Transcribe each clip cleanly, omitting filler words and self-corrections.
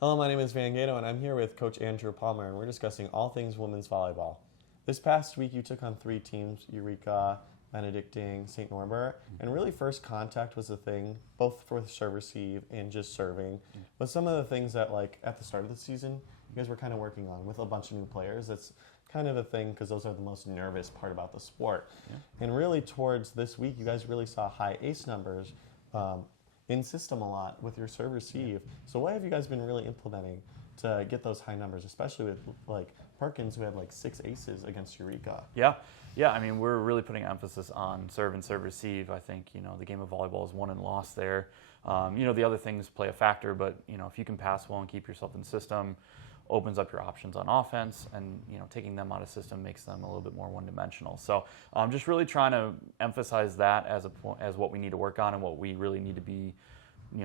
Hello, my name is Gaetto, and I'm here with Coach Andrew Palmer, and we're discussing all things women's volleyball. This past week, you took on 3 teams, Eureka, Benedictine, St. Norbert, and really first contact was a thing, both for serve-receive and just serving. But some of the things that, like, at the start of the season, you guys were kind of working on with a bunch of new players, that's kind of a thing because those are the most nervous part about the sport. Yeah. And really towards this week, you guys really saw high ace numbers, in system a lot with your serve receive. So what have you guys been really implementing to get those high numbers, especially with like Perkins, who had like 6 aces against Eureka? Yeah. I mean, we're really putting emphasis on serve and serve receive. I think, the game of volleyball is won and lost there. The other things play a factor, but, if you can pass well and keep yourself in system, opens up your options on offense, and taking them out of system makes them a little bit more one-dimensional. So I'm just really trying to emphasize that as what we need to work on and what we really need to be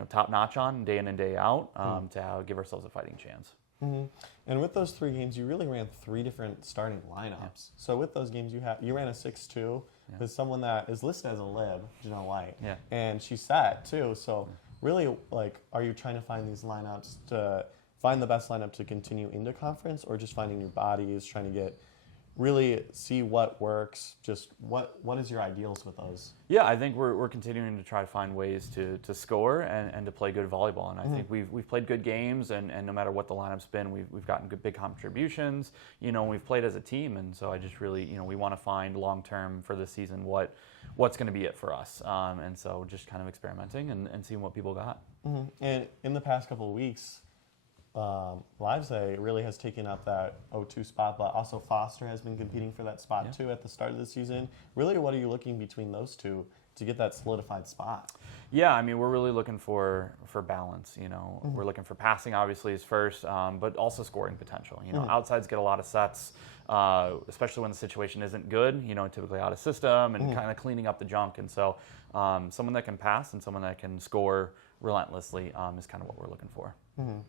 top-notch on day in and day out to give ourselves a fighting chance. Mm-hmm. And with those 3 games, you really ran 3 different starting lineups. Yeah. So with those games, you ran a 6-2 with someone that is listed as a lib, Janelle White, and she sat too. So really, like, are you trying to find these lineups to find the best lineup to continue into conference, or just finding new bodies, trying to really see what works? Just what is your ideals with those? Yeah, I think we're continuing to try to find ways to score and to play good volleyball. And I think we've played good games, and no matter what the lineup's been, we've gotten good big contributions. We've played as a team, and so I just really we want to find long term for this season what's going to be it for us. And so just kind of experimenting and seeing what people got. Mm-hmm. And in the past couple of weeks, Livesay really has taken up that 0-2 spot, but also Foster has been competing for that spot too at the start of the season. Really, what are you looking between those two to get that solidified spot? Yeah, I mean, we're really looking for balance. We're looking for passing, obviously, is first, but also scoring potential. Outsides get a lot of sets, especially when the situation isn't good. Typically out of system and kind of cleaning up the junk. And so, someone that can pass and someone that can score relentlessly is kind of what we're looking for. Mm-hmm.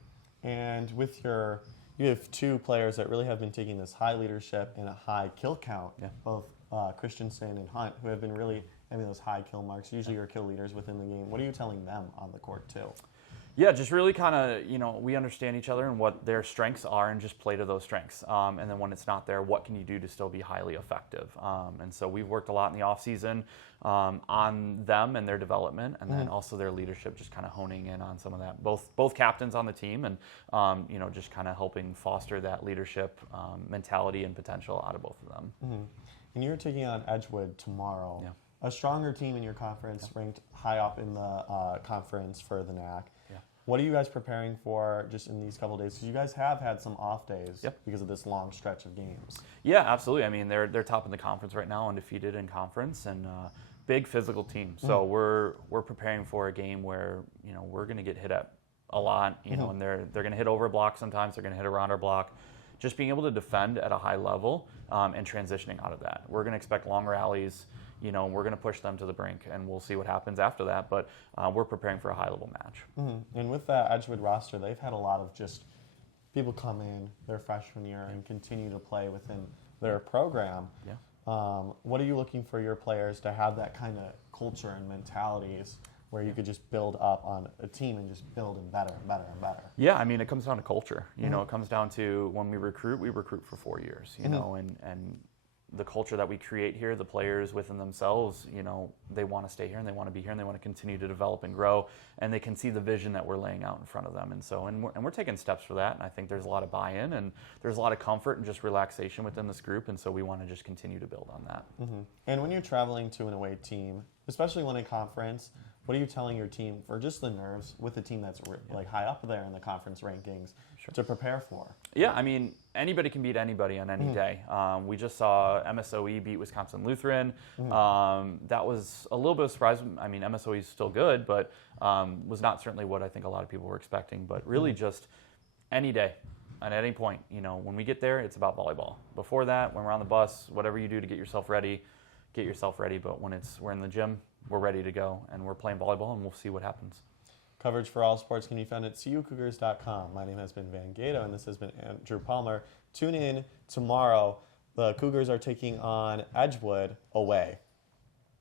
And with you have 2 players that really have been taking this high leadership and a high kill count, both Christensen and Hunt, who have been really having those high kill marks, usually your kill leaders within the game. What are you telling them on the court too? Yeah, just really kind of, we understand each other and what their strengths are and just play to those strengths. And then when it's not there, what can you do to still be highly effective? And so we've worked a lot in the off season on them and their development, and then also their leadership, just kind of honing in on some of that. Both captains on the team, and just kind of helping foster that leadership mentality and potential out of both of them. Mm-hmm. And you're taking on Edgewood tomorrow. Yeah. A stronger team in your conference, ranked high up in the conference for the NAC. Yeah. What are you guys preparing for just in these couple of days? Because you guys have had some off days because of this long stretch of games. Yeah, absolutely. I mean, they're top in the conference right now, undefeated in conference, and big physical team. So we're preparing for a game where we're going to get hit at a lot. And they're going to hit over a block sometimes. They're going to hit around our block. Just being able to defend at a high level and transitioning out of that. We're going to expect long rallies. We're going to push them to the brink, and we'll see what happens after that. But we're preparing for a high-level match. Mm-hmm. And with that Edgewood roster, they've had a lot of just people come in their freshman year and continue to play within their program. Yeah. What are you looking for your players to have that kind of culture and mentalities where you could just build up on a team and just build and better and better and better? Yeah, I mean, it comes down to culture. It comes down to when we recruit for 4 years, and the culture that we create here, the players within themselves, they want to stay here and they want to be here and they want to continue to develop and grow, and they can see the vision that we're laying out in front of them. And so, and we're taking steps for that. And I think there's a lot of buy-in and there's a lot of comfort and just relaxation within this group. And so we want to just continue to build on that. Mm-hmm. And when you're traveling to an away team, especially when in conference, what are you telling your team for just the nerves with a team that's like high up there in the conference rankings to prepare for? Yeah, I mean, anybody can beat anybody on any day. We just saw MSOE beat Wisconsin Lutheran. That was a little bit of a surprise. I mean, MSOE is still good, but was not certainly what I think a lot of people were expecting. But really just any day, and at any point, when we get there, it's about volleyball. Before that, when we're on the bus, whatever you do to get yourself ready, get yourself ready. But when we're in the gym, we're ready to go, and we're playing volleyball, and we'll see what happens. Coverage for all sports can be found at cucougars.com. My name has been Gaetto, and this has been Andrew Palmer. Tune in tomorrow. The Cougars are taking on Edgewood away.